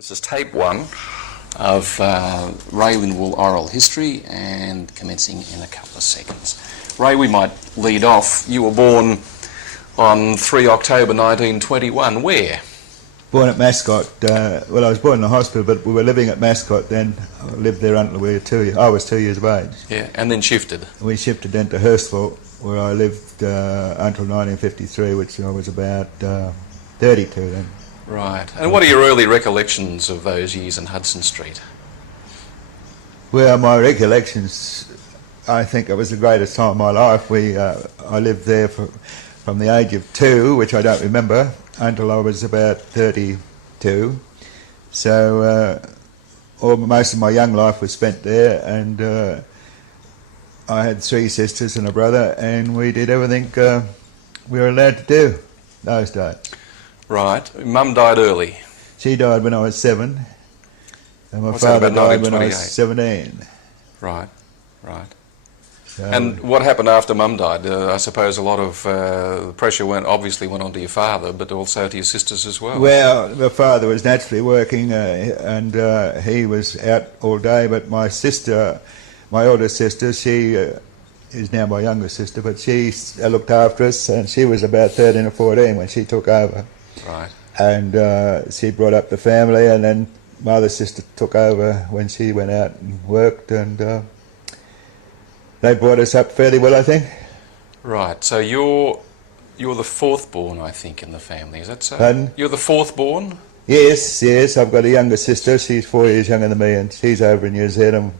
This is tape one of Ray Lindwall Oral History, and commencing in a couple of seconds. Ray, we might lead off. You were born on 3 October 1921. Where? Born at Mascot. Well, I was born in the hospital, but we were living at Mascot then. I lived there until I was 2 years of age. Yeah, and then shifted. We shifted then to Hurstville, where I lived until 1953, which I was about 32 then. Right. And what are your early recollections of those years in Hudson Street? Well, my recollections, I think it was the greatest time of my life. I lived there from the age of 2, which I don't remember, until I was about 32. So most of my young life was spent there, and I had 3 sisters and a brother, and we did everything we were allowed to do those days. Right. Mum died early. She died when I was 7, and my father died when I was 17. Right, right. So, and what happened after Mum died? I suppose a lot of pressure obviously went on to your father, but also to your sisters as well. Well, my father was naturally working, and he was out all day, but my sister, my older sister, she is now my younger sister, but she looked after us, and she was about 13 or 14 when she took over. Right. And she brought up the family, and then my other sister took over when she went out and worked, and they brought us up fairly well, I think. Right. So you're the 4th born, I think, in the family. Is that so? Pardon? You're the 4th born? Yes. I've got a younger sister. She's 4 years younger than me, and she's over in New Zealand.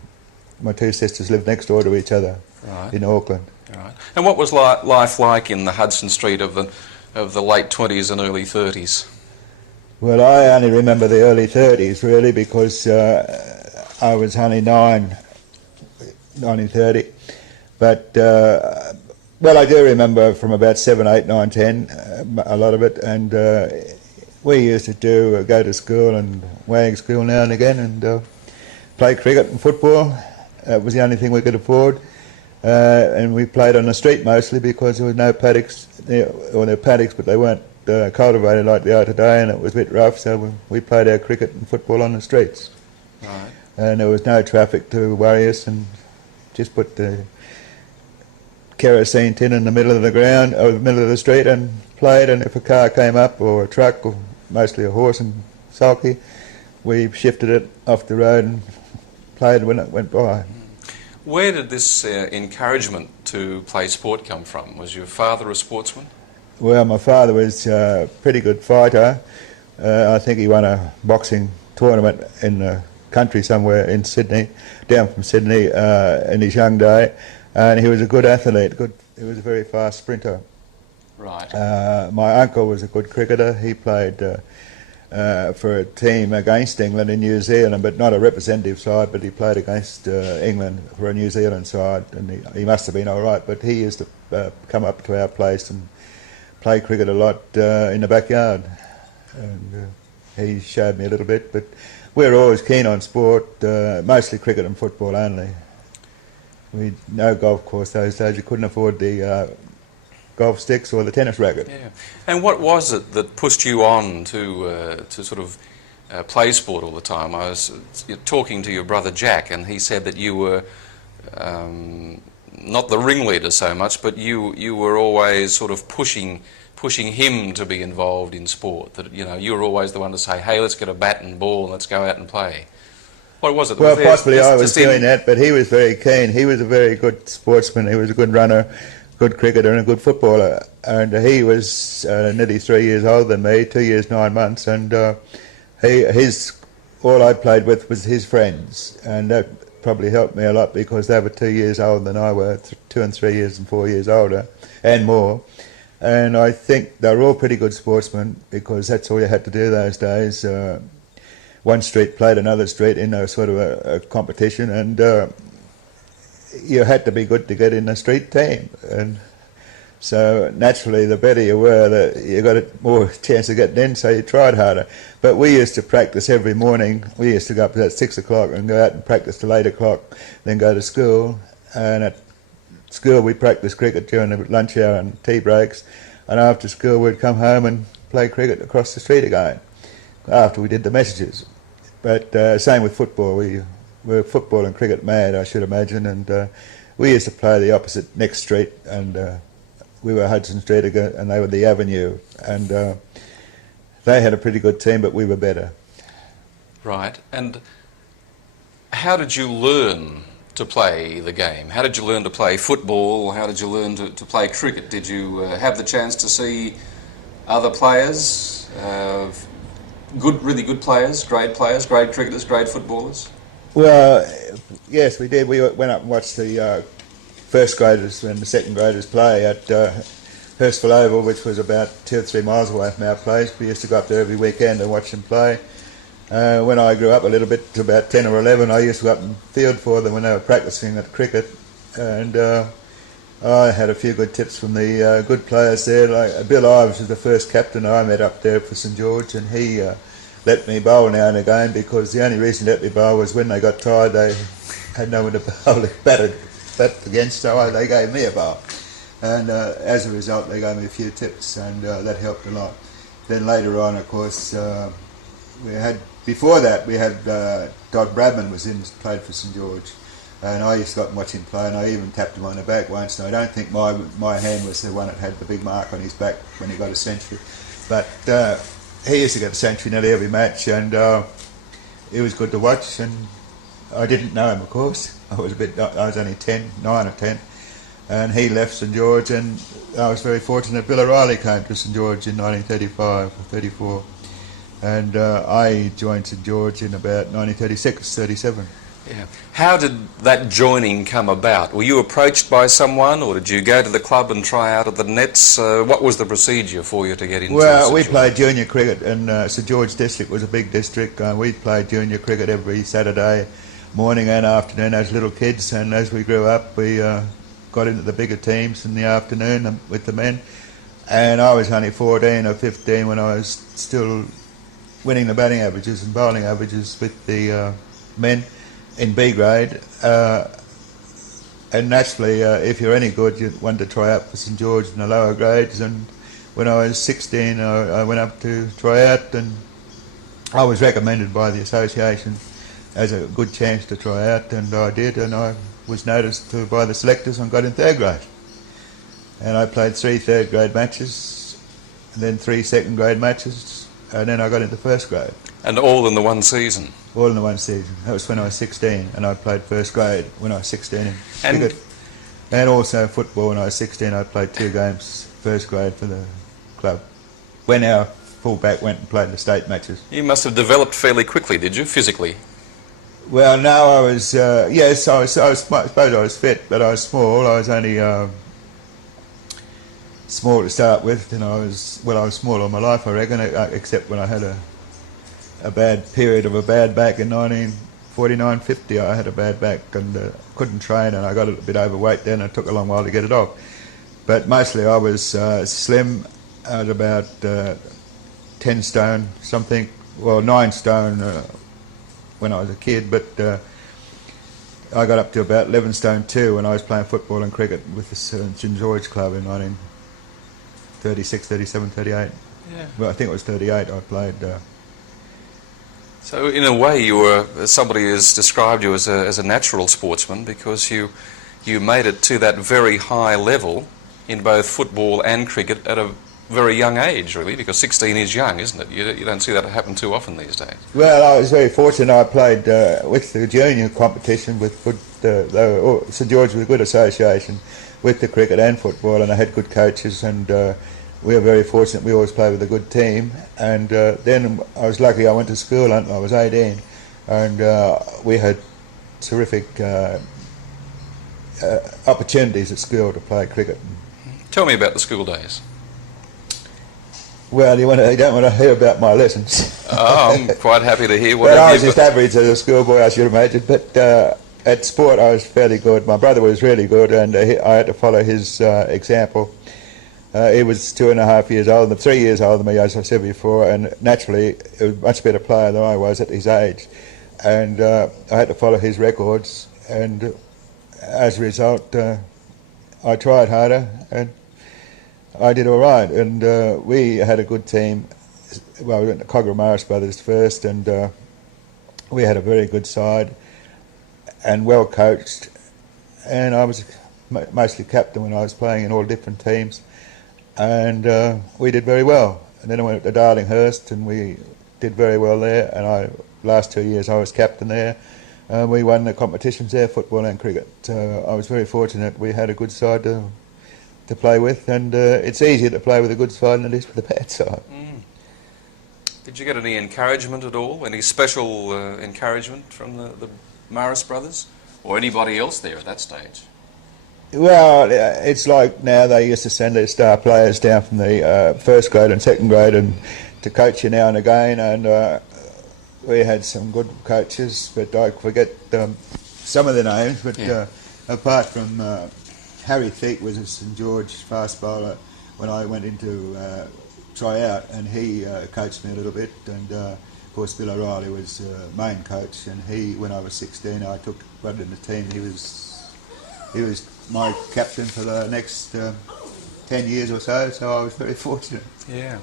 My 2 sisters live next door to each other. Right. In Auckland. Right. And what was life like in the Hudson Street of the late 20s and early 30s? Well, I only remember the early 30s, really, because I was only 9, 1930. But, well, I do remember from about 7, 8, 9, 10, a lot of it. And we used to go to school and WAG school now and again, and play cricket and football. It was the only thing we could afford. And we played on the street mostly because there was no paddocks, there were paddocks, but they weren't cultivated like they are today, and it was a bit rough, so we played our cricket and football on the streets. Right. And there was no traffic to worry us, and just put the kerosene tin in the middle of the ground, or the middle of the street, and played, and if a car came up, or a truck, or mostly a horse and sulky, we shifted it off the road and played when it went by. Where did this encouragement to play sport come from? Was your father a sportsman? Well, my father was a pretty good fighter. I think he won a boxing tournament in the country somewhere in Sydney, down from Sydney, in his young day. And he was a good athlete. He was a very fast sprinter. Right. My uncle was a good cricketer. He played for a team against England in New Zealand, but not a representative side, but he played against England for a New Zealand side, and he must have been all right, but he used to come up to our place and play cricket a lot in the backyard, and he showed me a little bit, but we were always keen on sport, mostly cricket and football only. No golf course those days. You couldn't afford the golf sticks or the tennis racket. Yeah. And what was it that pushed you on to sort of play sport all the time? I was talking to your brother Jack, and he said that you were not the ringleader so much, but you were always sort of pushing him to be involved in sport. That you were always the one to say, "Hey, let's get a bat and ball and let's go out and play." What was it? Well, possibly I was doing that, but he was very keen. He was a very good sportsman. He was a good runner, good cricketer, and a good footballer. And he was nearly 3 years older than me, 2 years 9 months, and all I played with was his friends, and that probably helped me a lot because they were 2 years older than I were, 2 and 3 years and 4 years older, and more. And I think they were all pretty good sportsmen because that's all you had to do those days. One street played another street in a sort of a competition, and you had to be good to get in a street team. And so naturally, the better you were, you got a more chance of getting in, so you tried harder. But we used to practice every morning. We used to go up at 6 o'clock and go out and practice till 8 o'clock, then go to school. And at school, we practiced cricket during the lunch hour and tea breaks. And after school, we'd come home and play cricket across the street again after we did the messages. But same with football. We were football and cricket mad, I should imagine, and we used to play the opposite next street, and we were Hudson Street and they were the Avenue, and they had a pretty good team, but we were better. Right. And how did you learn to play the game? How did you learn to play football? How did you learn to play cricket? Did you have the chance to see other players, really good players, grade cricketers, grade footballers? Well, yes, we did. We went up and watched the first graders and the second graders play at Hurstville Oval, which was about 2 or 3 miles away from our place. We used to go up there every weekend and watch them play. When I grew up a little bit, to about 10 or 11, I used to go up and field for them when they were practising at cricket, and I had a few good tips from the good players there. Like Bill Ives was the first captain I met up there for St George, and he let me bowl now and again, because the only reason he let me bowl was when they got tired they had no one to bowl bat against, so they gave me a bowl. And as a result they gave me a few tips, and that helped a lot. Then later on, of course, before that we had Don Bradman played for St George, and I used to go up and watch him play, and I even tapped him on the back once, and I don't think my hand was the one that had the big mark on his back when he got a century, but he used to get a century nearly every match, and it was good to watch. And I didn't know him, of course. I was only 9 or 10, and he left St George, and I was very fortunate. Bill O'Reilly came to St George in 1935 or 34, and I joined St George in about 1936, 37. Yeah. How did that joining come about? Were you approached by someone, or did you go to the club and try out at the nets? What was the procedure for you to get into? Well, we played junior cricket, and St George district was a big district. We played junior cricket every Saturday morning and afternoon as little kids, and as we grew up we got into the bigger teams in the afternoon with the men, and I was only 14 or 15 when I was still winning the batting averages and bowling averages with the men in B grade, and naturally if you're any good you want to try out for St George in the lower grades. And when I was 16 I went up to try out, and I was recommended by the association as a good chance to try out, and I did, and I was noticed by the selectors and got in 3rd grade, and I played 3 3rd grade matches and then 3 2nd grade matches, and then I got into 1st grade. And all in the one season? All in the one season. That was when I was 16, and I played 1st grade when I was 16 in cricket. And also football. When I was 16 I played 2 games 1st grade for the club, when our full-back went and played the state matches. You must have developed fairly quickly, did you, physically? Well, no, I was, yes, I suppose I was fit, but I was small. I was only small to start with, and I was small all my life, I reckon, except when I had a bad period of a bad back in 1949-50. I had a bad back and couldn't train, and I got a bit overweight then, and it took a long while to get it off. But mostly I was slim, at about 10 stone something, well 9 stone when I was a kid, but I got up to about 11 stone 2 when I was playing football and cricket with the St George Club in 1936, 37, 38. Yeah. Well, I think it was 38 I played. So in a way you were, somebody has described you as a natural sportsman, because you made it to that very high level in both football and cricket at a very young age, really, because 16 is young, isn't it? You don't see that happen too often these days. Well, I was very fortunate. I played with the junior competition with St George was a good association with the cricket and football, and I had good coaches, and we were very fortunate. We always played with a good team, and then I was lucky. I went to school until I was 18, and we had terrific opportunities at school to play cricket. Tell me about the school days. Well, you don't want to hear about my lessons. Oh, I'm quite happy to hear what. But I was just average as a schoolboy, I should imagine. But at sport, I was fairly good. My brother was really good, and I had to follow his example. He was 2.5 years older, 3 years older than me, as I said before, and naturally, he was a much better player than I was at his age. And I had to follow his records, and as a result, I tried harder, and I did all right. And we had a good team. Well, we went to Cogra Morris Brothers first, and we had a very good side and well coached, and I was mostly captain when I was playing in all different teams, and we did very well. And then I went to Darlinghurst and we did very well there, and last 2 years I was captain there. We won the competitions there, football and cricket. So I was very fortunate we had a good side to play with, and it's easier to play with a good side than it is with a bad side. Did you get any encouragement at all? Any special encouragement from the Maris brothers? Or anybody else there at that stage? Well, it's like now they used to send their star players down from the first grade and second grade and to coach you now and again, and we had some good coaches, but I forget some of the names, but apart from Harry Feet was a St George fast bowler when I went into try out, and he coached me a little bit, and of course Bill O'Reilly was main coach, and when I was 16 I took one in the team. He was my captain for the next 10 years or so I was very fortunate. Yeah.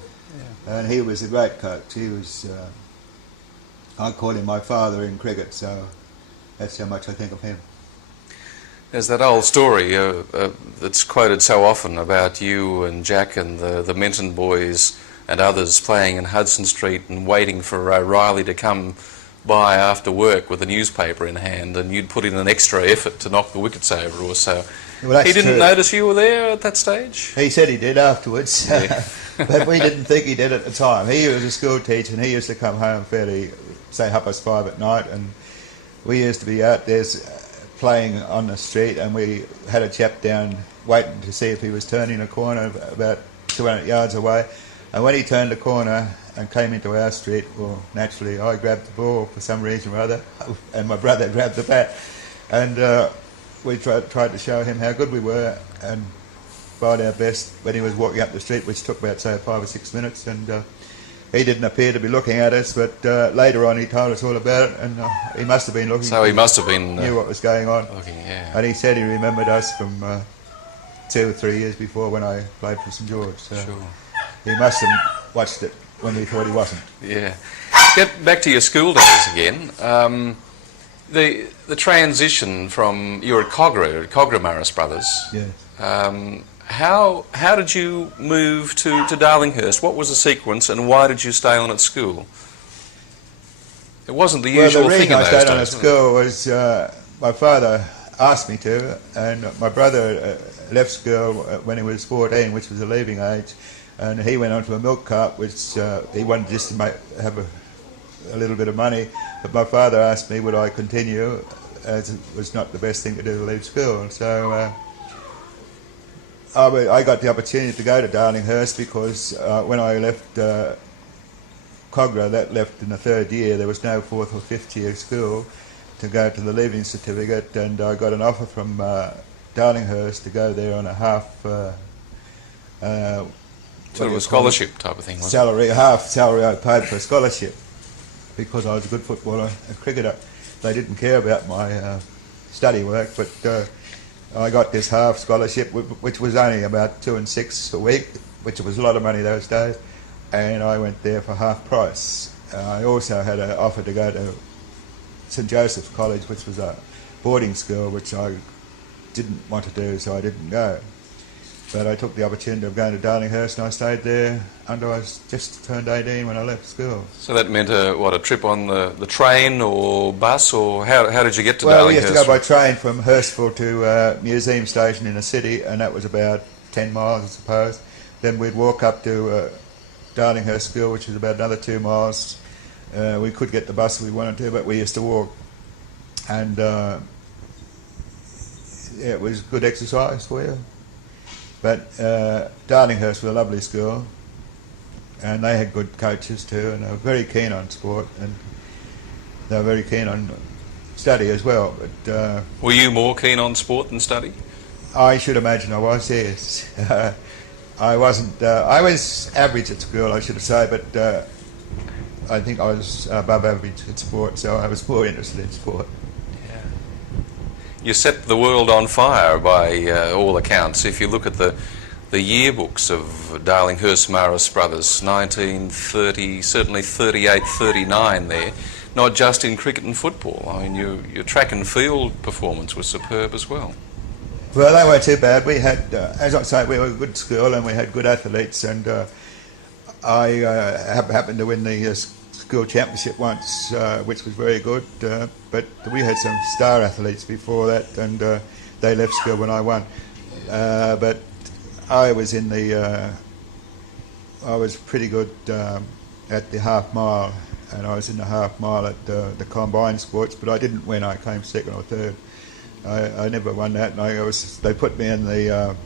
And he was a great coach. He was, I call him my father in cricket, so that's how much I think of him. There's that old story that's quoted so often about you and Jack and the Menton boys and others playing in Hudson Street and waiting for O'Reilly to come by after work with a newspaper in hand, and you'd put in an extra effort to knock the wickets over or so. Well, he didn't true. Notice you were there at that stage? He said he did afterwards, Yeah. but we didn't think he did at the time. He was a school teacher, and he used to come home fairly, say, 5:30 at night, and we used to be out there playing on the street, and we had a chap down waiting to see if he was turning a corner about 200 yards away, and when he turned the corner and came into our street, well, naturally I grabbed the ball for some reason or other, and my brother grabbed the bat, and we tried to show him how good we were and tried our best when he was walking up the street, which took about, say, 5 or 6 minutes, and he didn't appear to be looking at us, but later on he told us all about it, and he must have been looking. So he must have been... knew what was going on. Looking, yeah. And he said he remembered us from 2 or 3 years before when I played for St George. So Sure. he must have watched it when he thought he wasn't. Yeah. Get back to your school days again. The transition from... You were at Cogra Maris Brothers. Yes. How did you move to Darlinghurst? What was the sequence, and why did you stay on at school? It wasn't the usual the thing reason in I those stayed on at days, school was my father asked me to, and my brother left school when he was 14, which was the leaving age, and he went on to a milk cart, which he wanted just to have a little bit of money, but my father asked me would I continue, as it was not the best thing to do to leave school. So I got the opportunity to go to Darlinghurst because when I left Cogra, that left in the third year, there was no fourth or fifth year school to go to the leaving certificate, and I got an offer from Darlinghurst to go there on a half sort of a scholarship type of thing, wasn't salary, half salary I paid for a scholarship because I was a good footballer and cricketer. They didn't care about my study work, but I got this half scholarship, which was only about 2 and 6 a week, which was a lot of money those days, and I went there for half price. I also had an offer to go to St Joseph's College, which was a boarding school, which I didn't want to do, so I didn't go. But I took the opportunity of going to Darlinghurst, and I stayed there until I was just turned 18 when I left school. So that meant a trip on the train or bus, or how did you get to Darlinghurst? Well, we used to go by train from Hurstville to Museum Station in the city, and that was about 10 miles, I suppose. Then we'd walk up to Darlinghurst School, which was about another 2 miles. We could get the bus if we wanted to, but we used to walk. And it was good exercise for you. But Darlinghurst was a lovely school, and they had good coaches too, and they were very keen on sport, and they were very keen on study as well. But were you more keen on sport than study? I should imagine I was, yes. I wasn't. I was average at school, I should say, but I think I was above average at sport, so I was more interested in sport. You set the world on fire by all accounts. If you look at the yearbooks of Darlinghurst Maris Brothers, 1930, certainly 38, 39 there. not just in cricket and football. I mean, your track and field performance was superb as well. Well, they weren't too bad. We had, as I say, we were a good school and we had good athletes, and I happened to win the school championship once, which was very good, but we had some star athletes before that, and they left school when I won. But I was in the, I was pretty good at the half mile, and I was in the half mile at the combined sports, but I didn't win. I came second or third. I never won that, and they put me in the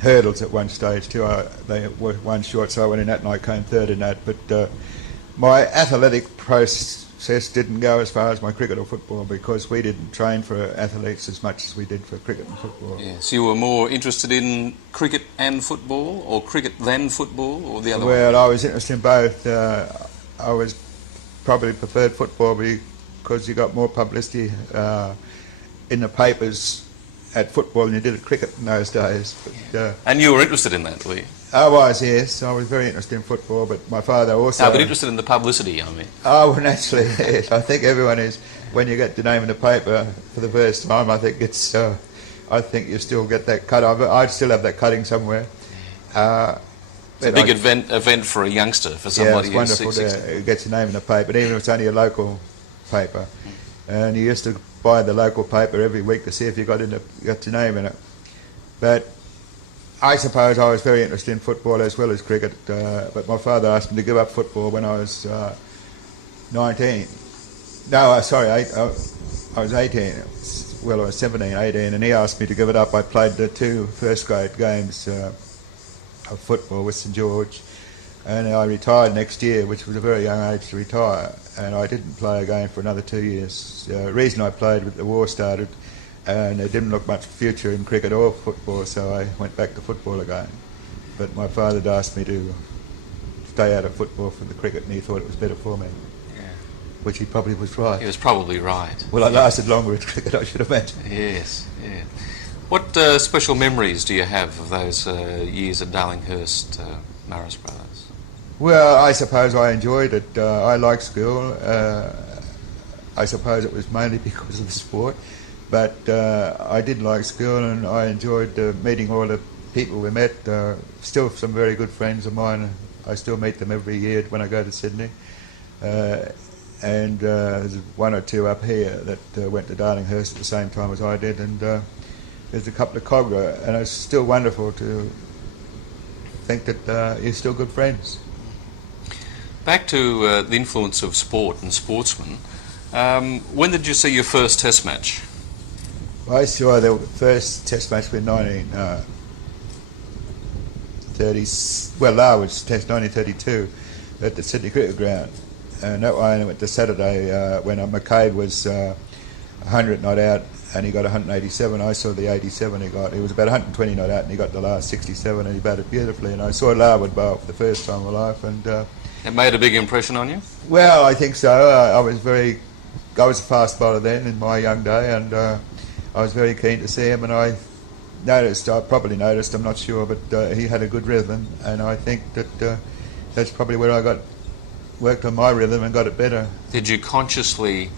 hurdles at one stage too. They were one short, so I went in that and I came third in that. But my athletic process didn't go as far as my cricket or football, because we didn't train for athletes as much as we did for cricket and football. Yeah, so you were more interested in cricket and football, or cricket than football, or the other way? Well, I was interested in both. I was probably preferred football because you got more publicity in the papers at football than you did at cricket in those days. But, and you were interested in that, were you? I was, yes. I was very interested in football, but my father also... No, but interested in the publicity, I mean. Oh, well, naturally, yes. I think everyone is. When you get your name in the paper for the first time, I think it's... I think you still get that cut. I still have that cutting somewhere. It's a big event for a youngster, for somebody who's 16. Yeah, it's wonderful to get your name in the paper, even if it's only a local paper. And you used to buy the local paper every week to see if you got your name in it. But I suppose I was very interested in football as well as cricket, but my father asked me to give up football when I was 19. No, sorry, I was 18. Well, I was 17, 18, and he asked me to give it up. I played the 2 first grade games of football with St George, and I retired next year, which was a very young age to retire, and I didn't play again for another 2 years. The reason I played, the war started, and there didn't look much future in cricket or football, so I went back to football again. But my father had asked me to stay out of football for the cricket, and he thought it was better for me. Yeah. Which he probably was right. He was probably right. Well, I lasted longer at cricket, I should imagine. Yes, yeah. What special memories do you have of those years at Darlinghurst, Marist Brothers? Well, I suppose I enjoyed it. I liked school. I suppose it was mainly because of the sport. But I did like school, and I enjoyed meeting all the people we met. Still some very good friends of mine. I still meet them every year when I go to Sydney. And there's 1 or 2 up here that went to Darlinghurst at the same time as I did. And there's a couple of Cogra, and it's still wonderful to think that you're still good friends. Back to the influence of sport and sportsmen. When did you see your first Test match? I saw the first Test match in 1930. Well, Larwood's Test 1932 at the Sydney Cricket Ground, and that one went to Saturday when McCabe was 100 not out, and he got 187. I saw the 87 he got. He was about 120 not out, and he got the last 67, and he batted beautifully. And I saw Larwood bowl for the first time in my life, and it made a big impression on you? Well, I think so. I was a fast bowler then in my young day, and I was very keen to see him, and I probably noticed, I'm not sure, but he had a good rhythm, and I think that that's probably where I worked on my rhythm and got it better. Did you consciously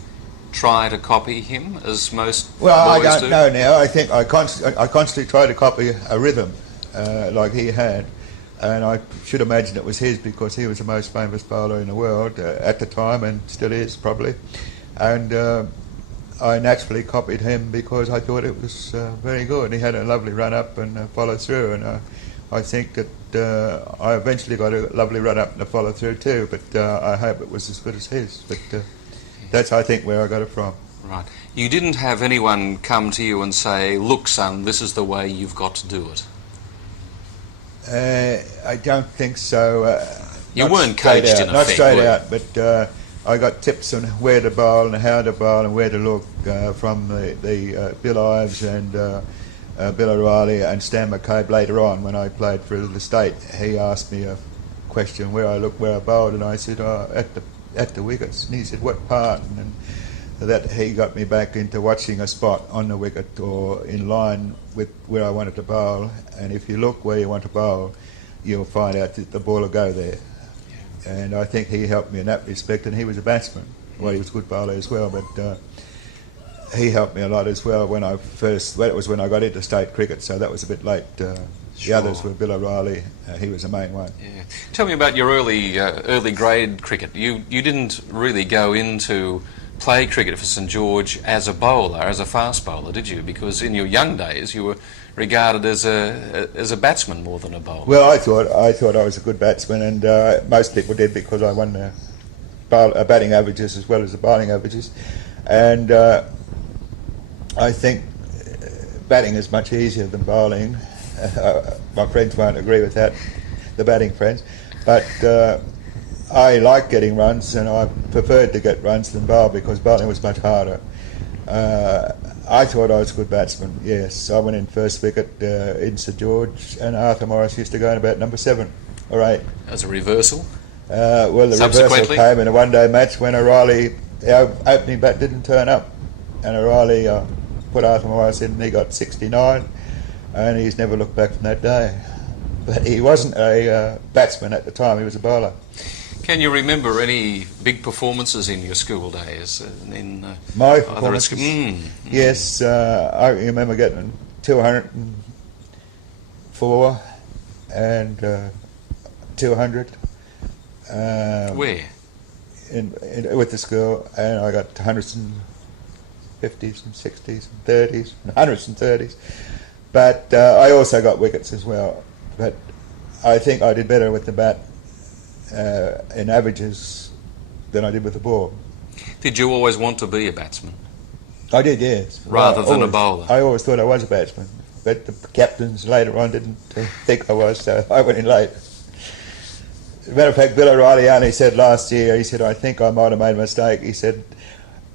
try to copy him, as most well, boys do? I don't know now. I think I constantly try to copy a rhythm like he had, and I should imagine it was his because he was the most famous bowler in the world at the time, and still is probably. And I naturally copied him because I thought it was very good. He had a lovely run-up and follow through, and I think that I eventually got a lovely run-up and a follow through too, but I hope it was as good as his. But that's, I think, where I got it from. Right. You didn't have anyone come to you and say, look, son, this is the way you've got to do it? I don't think so. You weren't coached in effect, not straight out, but I got tips on where to bowl and how to bowl and where to look from the Bill Ives and Bill O'Reilly and Stan McCabe later on when I played for the state. He asked me a question where I looked, where I bowled, and I said, at the wickets. And he said, what part? And that he got me back into watching a spot on the wicket or in line with where I wanted to bowl. And if you look where you want to bowl, you'll find out that the ball will go there. And I think he helped me in that respect, and he was a batsman. Well, he was a good bowler as well, but he helped me a lot as well when I first. Well, it was when I got into state cricket, so that was a bit late. The others were Bill O'Reilly. He was the main one. Yeah. Tell me about your early grade cricket. You didn't really go into play cricket for St George as a bowler, as a fast bowler, did you? Because in your young days you were regarded as a batsman more than a bowler. Well, I thought I was a good batsman, and most people did because I won the batting averages as well as the bowling averages, and I think batting is much easier than bowling. My friends won't agree with that, the batting friends, but I like getting runs, and I preferred to get runs than bowl because bowling was much harder. I thought I was a good batsman, yes. I went in first wicket in St George, and Arthur Morris used to go in about number 7 or 8. As a reversal? Well, the reversal came in a one-day match when O'Reilly, our opening bat didn't turn up, and O'Reilly put Arthur Morris in, and he got 69, and he's never looked back from that day. But he wasn't a batsman at the time, he was a bowler. Can you remember any big performances in your school days? My performances? Yes, I remember getting 204 and 200. Where? With the school, and I got 150s and 60s and 30s, 130s. But I also got wickets as well. But I think I did better with the bat in averages than I did with the ball. Did you always want to be a batsman? I did, yes. Rather than a bowler? I always thought I was a batsman, but the captains later on didn't think I was, so I went in late. As a matter of fact, Bill O'Reilly only said last year, he said, I think I might have made a mistake. He said,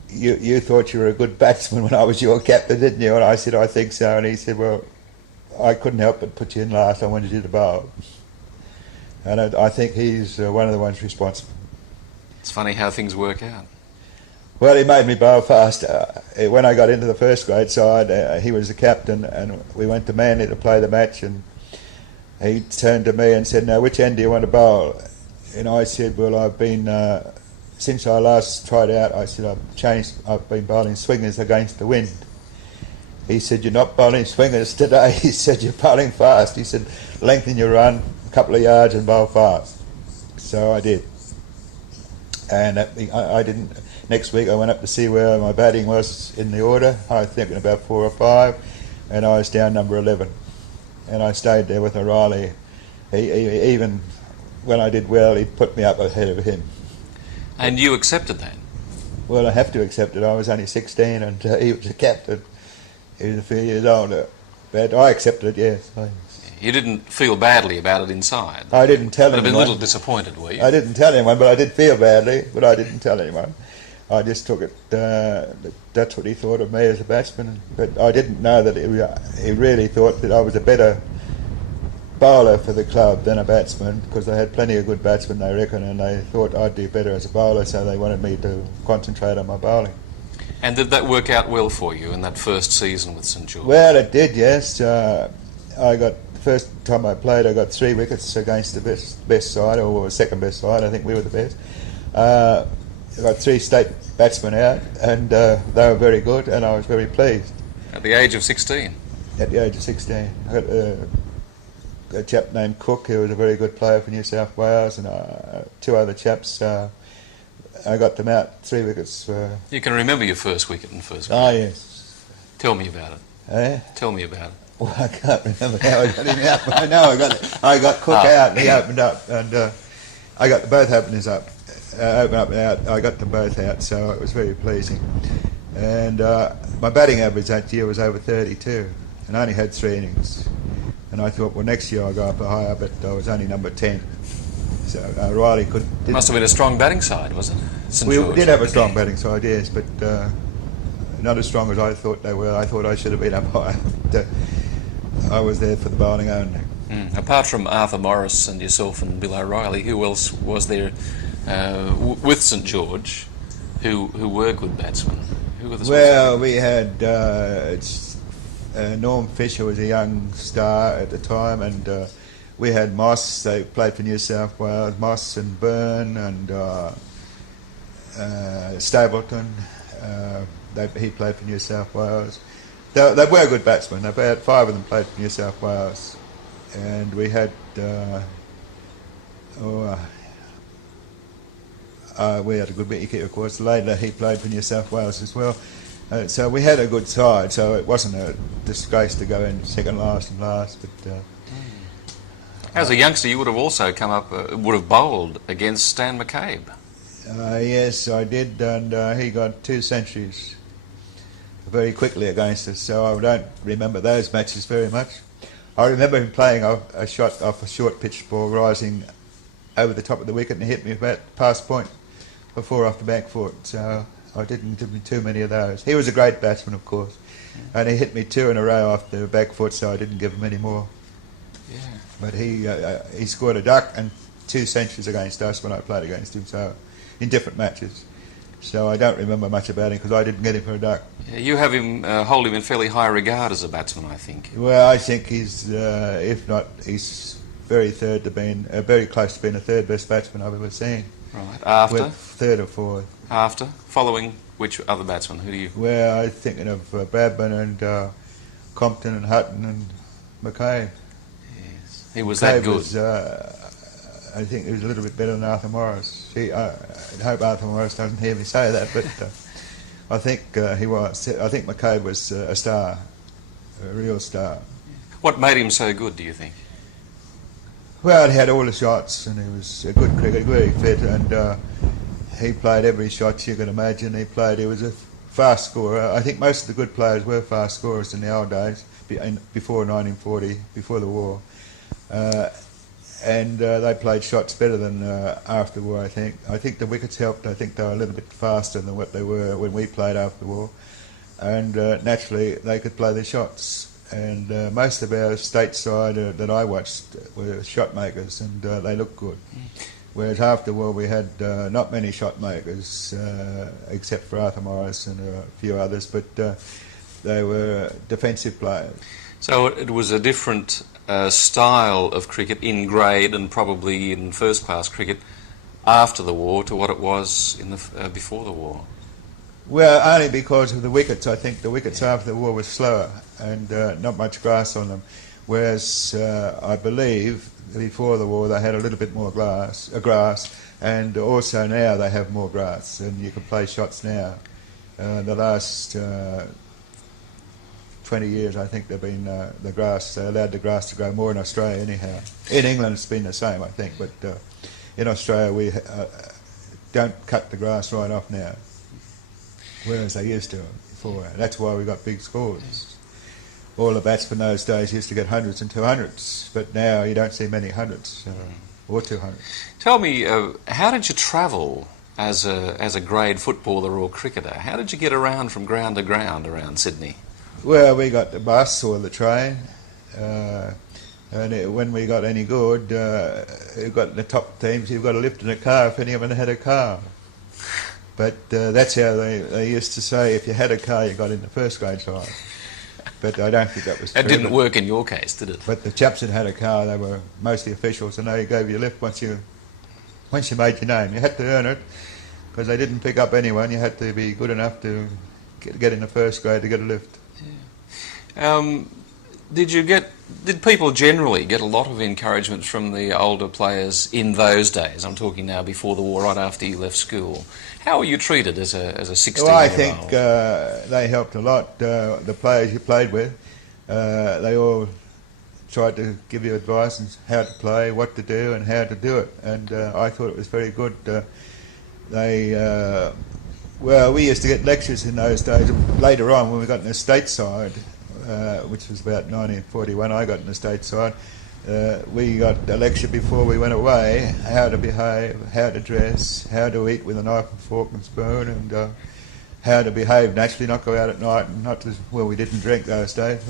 you thought you were a good batsman when I was your captain, didn't you? And I said, I think so. And he said, well, I couldn't help but put you in last. I wanted you to bowl. And I think he's one of the ones responsible. It's funny how things work out. Well, he made me bowl fast. When I got into the first grade side, he was the captain, and we went to Manly to play the match, and he turned to me and said, now, which end do you want to bowl? And I said, well, I've been, since I last tried out, I said, I've been bowling swingers against the wind. He said, you're not bowling swingers today. He said, you're bowling fast. He said, lengthen your run a couple of yards and bowl fast. So I did. And I didn't. Next week I went up to see where my batting was in the order. I was thinking about 4 or 5, and I was down number 11. And I stayed there with O'Reilly. He even when I did well, he put me up ahead of him. And you accepted that? Well, I have to accept it. I was only 16, and he was a captain. He was a few years older. But I accepted it, yes. You didn't feel badly about it inside? I didn't tell anyone. You'd been a little disappointed, were you? I didn't tell anyone, but I did feel badly, but I didn't tell anyone. I just took it, that's what he thought of me as a batsman. But I didn't know that he really thought that I was a better bowler for the club than a batsman, because they had plenty of good batsmen, they reckon, and they thought I'd do better as a bowler, so they wanted me to concentrate on my bowling. And did that work out well for you in that first season with St George? Well, it did, yes. The first time I played, I got 3 wickets against the best side, or second best side. I think we were the best. I got 3 state batsmen out, and they were very good, and I was very pleased. At the age of 16? At the age of 16. I got a chap named Cook, who was a very good player for New South Wales, and 2 other chaps. I got them out 3 wickets. You can remember your first wicket in first grade? Oh, yes. Tell me about it. Eh? Tell me about it. Well, I can't remember how I got him out. I know I got Cook out, and he opened up, and I got both openers up. Open up and out. I got them both out, so it was very pleasing. And my batting average that year was over 32, and I only had 3 innings. And I thought, well, next year I'll go up higher, but I was only number 10. So Riley didn't. Must have been a strong batting side, wasn't it? We did have a strong batting side, yes, but not as strong as I thought they were. I thought I should have been up higher. But, I was there for the bowling only. Apart from Arthur Morris and yourself and Bill O'Reilly, who else was there with St George who were good batsmen? Who were the Well, we had Norm Fisher was a young star at the time, and we had Moss. They played for New South Wales. Moss and Byrne, and Stapleton. He played for New South Wales. They were good batsmen. About 5 of them played for New South Wales, and we had we had a good wicket, of course. Later he played for New South Wales as well. So we had a good side, so it wasn't a disgrace to go in second last and last. But as a youngster, you would have also come up, would have bowled against Stan McCabe. Yes, I did, and he got 2 centuries very quickly against us, so I don't remember those matches very much. I remember him playing a shot off a short pitch ball rising over the top of the wicket and hit me about past point before off the back foot, so I didn't give me too many of those. He was a great batsman, of course, and he hit me 2 in a row off the back foot, so I didn't give him any more. Yeah. But he scored a duck and 2 centuries against us when I played against him, so in different matches. So I don't remember much about him because I didn't get him for a duck. Yeah, you have him, hold him in fairly high regard as a batsman, I think. Well, I think he's, if not, he's very close to being the 3rd best batsman I've ever seen. Right. After? With 3rd or 4th. After? Following which other batsman? Who do you... Well, I'm thinking of Bradman and Compton and Hutton and McCabe. Yes. He was that good. I think he was a little bit better than Arthur Morris. I hope Arthur Morris doesn't hear me say that, but I think he was. I think McCabe was a star, a real star. What made him so good, do you think? Well, he had all the shots, and he was a good cricketer, very fit, and he played every shot you could imagine. He was a fast scorer. I think most of the good players were fast scorers in the old days, before 1940, before the war. And they played shots better than after the war, I think. I think the wickets helped. I think they were a little bit faster than what they were when we played after the war. And naturally, they could play their shots. And most of our state side that I watched were shot makers, and they looked good. Whereas after the war, we had not many shot makers, except for Arthur Morris and a few others, but they were defensive players. So it was a different style of cricket in grade and probably in first-class cricket after the war to what it was in the before the war. Well, only because of the wickets. I think the wickets after the war were slower and not much grass on them, whereas I believe before the war they had a little bit more grass, and also now they have more grass, and you can play shots now. The last 20 years, I think they've been they allowed the grass to grow more in Australia anyhow. In England it's been the same, I think, but in Australia we don't cut the grass right off now, whereas they used to before. That's why we got big scores. All the batsmen those days used to get hundreds and 200s, but now you don't see many hundreds or 200s. Tell me, how did you travel as a grade footballer or cricketer? How did you get around from ground to ground around Sydney? Well, we got the bus or the train, and when we got any good, you got the top teams, you've got to lift in a car if anyone had a car. But that's how they used to say, if you had a car, you got in the first grade side. But I don't think that was true. It didn't work in your case, did it? But the chaps that had a car, they were mostly officials, and they gave you a lift once you made your name. You had to earn it, because they didn't pick up anyone. You had to be good enough to get in the first grade to get a lift. Yeah. Did people generally get a lot of encouragement from the older players in those days? I'm talking now before the war, right after you left school. How were you treated as a 16-year-old? Well, I think they helped a lot. The players you played with, they all tried to give you advice on how to play, what to do, and how to do it. And I thought it was very good. Well, we used to get lectures in those days. Later on, when we got in the state side, which was about 1941, I got in the state side, we got a lecture before we went away, how to behave, how to dress, how to eat with a knife and fork and spoon, and how to behave naturally, not go out at night, and not to, well, we didn't drink those days,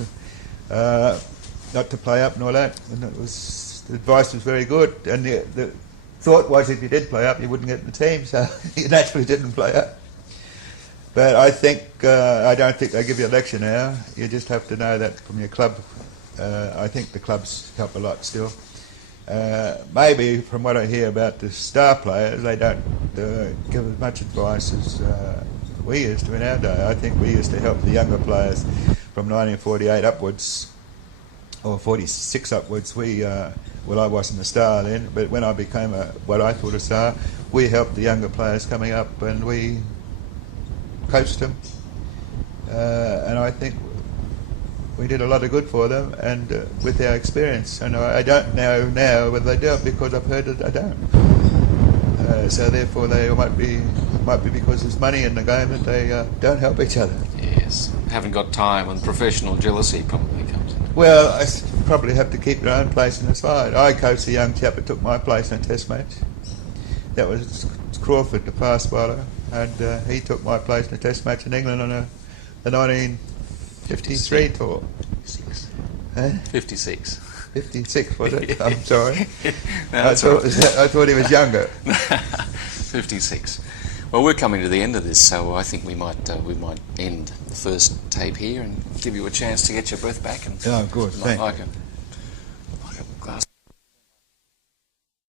not to play up and all that. And the advice was very good, and the thought was if you did play up, you wouldn't get in the team, so you naturally didn't play up. But I don't think they give you a lecture now. You just have to know that from your club. I think the clubs help a lot still. Maybe from what I hear about the star players, they don't give as much advice as we used to in our day. I think we used to help the younger players from 1948 upwards, or 46 upwards. Well, I wasn't a star then, but when I became what I thought a star, we helped the younger players coming up, and we coached them. And I think we did a lot of good for them, and with our experience. And I don't know now whether they do it, because I've heard that they don't. So therefore, they might be because there's money in the game that they don't help each other. Yes, haven't got time, and professional jealousy probably comes in. Well, I probably have to keep your own place in the side. I coached a young chap that took my place in a test match. That was Crawford, the fast bowler, and he took my place in a test match in England on the 1953 tour. 56. Huh? 56. 56, was it? I'm sorry. No, I thought he was younger. 56. Well, we're coming to the end of this, so I think we might end the first tape here and give you a chance to get your breath back. And Oh, good. you might Thank like you. it.